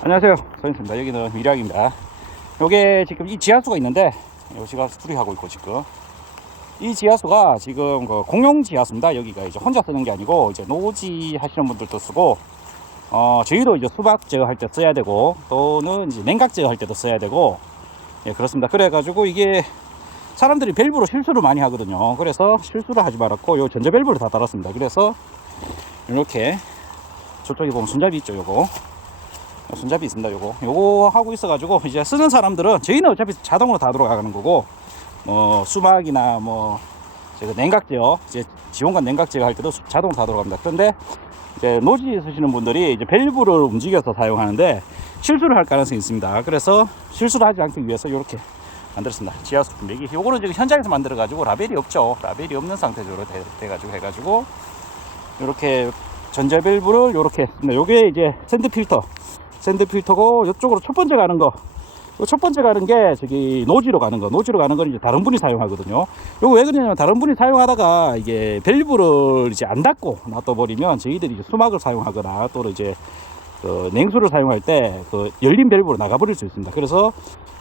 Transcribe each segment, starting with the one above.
안녕하세요. 서인입니다. 여기는 미량입니다. 요게 지금 이 지하수가 있는데, 요 지하수 수리하고 있고, 지금. 이 지하수가 지금 그 공용 지하수입니다. 여기가 이제 혼자 쓰는 게 아니고, 이제 노지 하시는 분들도 쓰고, 어, 저희도 이제 수박 제어할 때 써야 되고, 또는 이제 냉각 제어할 때도 써야 되고, 예, 그렇습니다. 그래 가지고 이게 사람들이 밸브로 실수를 많이 하거든요. 그래서 실수를 하지 말았고, 요 전자 밸브를 다 달았습니다. 그래서 이렇게 저쪽에 보면 손잡이 있죠, 요거. 손잡이 있습니다 요거. 요거 하고 있어 가지고 이제 쓰는 사람들은 저희는 어차피 자동으로 다 들어가는 거고 뭐 수막이나 뭐 제가 냉각제어 이제 지원관 냉각제어 할 때도 수- 자동으로 다 들어갑니다. 그런데 이제 노지 쓰시는 분들이 이제 밸브를 움직여서 사용하는데 실수를 할 가능성이 있습니다. 그래서 실수를 하지 않기 위해서 이렇게 만들었습니다. 지하수 분배기. 요거는 지금 현장에서 만들어 가지고 라벨이 없죠. 라벨이 없는 상태로 돼, 돼 가지고 해 가지고 이렇게 전자 밸브를 이렇게 했습니다 요게 이제 샌드 필터 샌드 필터고 이쪽으로 첫 번째 가는 거. 요첫 번째 가는 게 저기 노지로 가는 거. 노지로 가는 건 이제 다른 분이 사용하거든요. 요거 왜 그러냐면 다른 분이 사용하다가 이게 밸브를 이제 안 닫고 놔둬 버리면 저희들이 이제 수막을 사용하거나 또는 이제 그 냉수를 사용할 때 그 열린 밸브로 나가버릴 수 있습니다. 그래서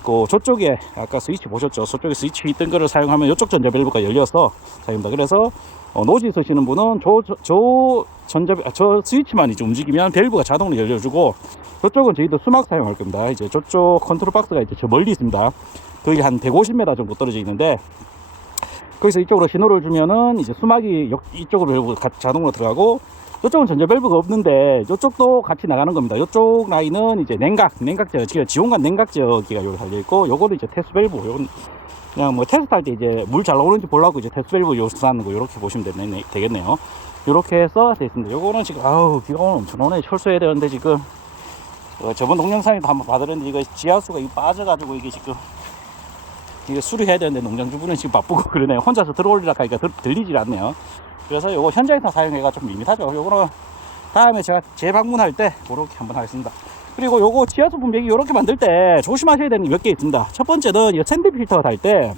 그 저쪽에 아까 스위치 보셨죠? 저쪽에 스위치 있던 거를 사용하면 이쪽 전자 밸브가 열려서 사용합니다. 그래서 어, 노지 쓰시는 분은 저, 저, 저 전자 아, 저 스위치만 이제 움직이면 밸브가 자동으로 열려주고 저쪽은 저희도 수막 사용할 겁니다. 이제 저쪽 컨트롤 박스가 이제 저 멀리 있습니다. 거의 한 150m 정도 떨어져 있는데 거기서 이쪽으로 신호를 주면은 이제 수막이 역- 이쪽으로 자동으로 들어가고 이쪽은 전자 밸브가 없는데 이쪽도 같이 나가는 겁니다. 이쪽 라인은 이제 냉각, 냉각제, 지금 지원관 냉각 제어기가 여기 달려 있고 요거는 이제 테스트 밸브, 요건 그냥 뭐 테스트 할 때 이제 물 잘 나오는지 보려고 이제 테스트 밸브 요수하는 거 이렇게 보시면 되네, 되겠네요. 이렇게 해서 되어 있습니다. 요거는 지금 아우 비가 오늘 엄청 오네 철수해야 되는데 지금 어, 저번 동영상에도 한번 봐드렸는데 이거 지하수가 이거 빠져가지고 이게 지금 이거 수리해야 되는데 농장주분은 지금 바쁘고 그러네요. 혼자서 들어올리라 하니까 들, 들리질 않네요. 그래서 요거 현장에서 사용해가 좀 밋밋하죠. 요거는 다음에 제가 재방문할 때 그렇게 한번 하겠습니다. 그리고 요거 지하수 분배기 요렇게 만들 때 조심하셔야 되는 게 몇 개 있습니다. 첫 번째는 이 샌드 필터 달 때,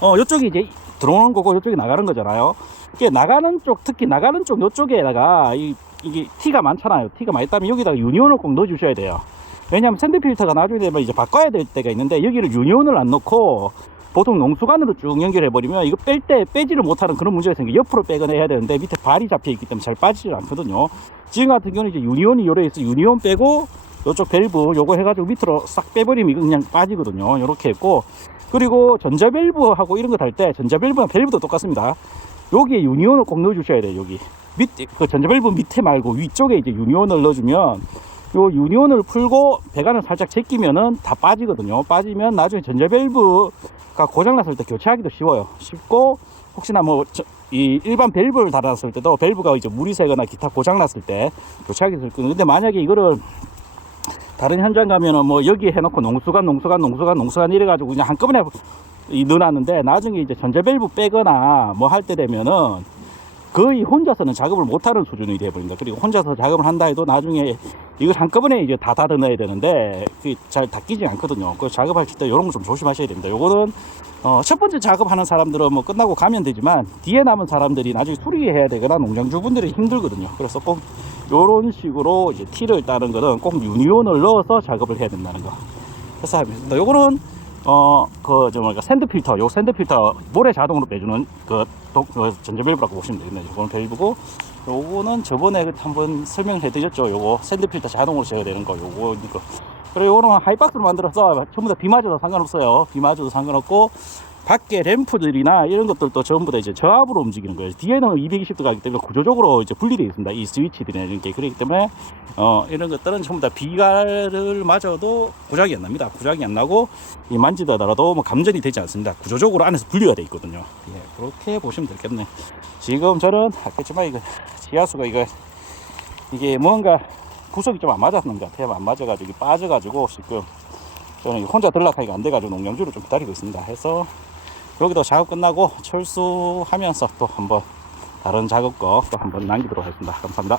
어, 요쪽이 이제 들어오는 거고 요쪽이 나가는 거잖아요. 이게 나가는 쪽, 특히 나가는 쪽 요쪽에다가 이, 이게 티가 많잖아요. 티가 많이 따면 여기다가 유니온을 꼭 넣어주셔야 돼요. 왜냐하면 샌드 필터가 나중에 되면 이제 바꿔야 될 때가 있는데 여기를 유니온을 안 넣고 보통 농수관으로 쭉 연결해 버리면 이거 뺄 때 빼지를 못하는 그런 문제가 생겨 옆으로 빼거나 해야 되는데 밑에 발이 잡혀 있기 때문에 잘 빠지질 않거든요. 지금 같은 경우는 이제 유니온이 요래 있어 유니온 빼고 요쪽 밸브 요거 해가지고 밑으로 싹 빼버리면 그냥 빠지거든요. 요렇게 했고 그리고 전자 밸브하고 이런 거 달 때 전자 밸브나 밸브도 똑같습니다. 여기에 유니온을 꼭 넣어주셔야 돼요. 여기 밑에 그 전자 밸브 밑에 말고 위쪽에 이제 유니온을 넣어주면 요 유니온을 풀고 배관을 살짝 제끼면은 다 빠지거든요. 빠지면 나중에 전자 밸브 가 고장났을 때 교체하기도 쉬워요. 쉽고 혹시나 뭐 이 일반 밸브를 달았을 때도 밸브가 이제 물이 새거나 기타 고장났을 때 교체하기 쉽거든요. 근데 만약에 이거를 다른 현장 가면은 뭐 여기 해놓고 농수관 농수관 농수관 농수관 이래가지고 그냥 한꺼번에 이 넣어놨는데 나중에 이제 전자 밸브 빼거나 뭐 할 때 되면은 거의 혼자서는 작업을 못하는 수준이 되어버립니다. 그리고 혼자서 작업을 한다 해도 나중에 이걸 한꺼번에 이제 다 닫아 넣어야 되는데 그게 잘 닫히지 않거든요. 그 작업할 때 이런 거 좀 조심하셔야 됩니다. 요거는 어, 첫 번째 작업하는 사람들은 뭐 끝나고 가면 되지만 뒤에 남은 사람들이 나중에 수리해야 되거나 농장주분들이 힘들거든요. 그래서 꼭 요런 식으로 이제 티를 따는 거는 꼭 유니온을 넣어서 작업을 해야 된다는 거. 그래서 합니다. 요거는 어, 그, 저, 뭐까 샌드 필터, 요 샌드 필터, 모래 자동으로 빼주는 그, 독, 그 전자 밸브라고 보시면 되겠네요. 요거는 밸브고, 요거는 저번에 그 한번 설명을 해드렸죠. 요거 샌드 필터 자동으로 제어야 되는 거, 요거. 그리고 요거는 하이박스로 만들어서 전부 다 비 맞아도 상관없어요. 비 맞아도 상관없고, 밖에 램프들이나 이런 것들도 전부 다 이제 저압으로 움직이는 거예요. 뒤에는 220도 가기 때문에 구조적으로 이제 분리되어 있습니다. 이 스위치들이나 이런 게. 그렇기 때문에, 어, 이런 것들은 전부 다 비가를 맞아도 고장이 안 납니다. 고장이 안 나고, 이 만지더라도 뭐 감전이 되지 않습니다. 구조적으로 안에서 분리가 되어 있거든요. 예, 그렇게 보시면 되겠네. 지금 저는 아겠지만 이거 지하수가 이거 이게 뭔가 구석이 좀 안 맞았는 것 같아요. 안 맞아가지고 빠져가지고 지금 저는 혼자 들락하기가 안 돼가지고 농장주를 좀 기다리고 있습니다. 해서 여기도 작업 끝나고 철수하면서 또 한번 다른 작업 거 또 한번 남기도록 하겠습니다. 감사합니다.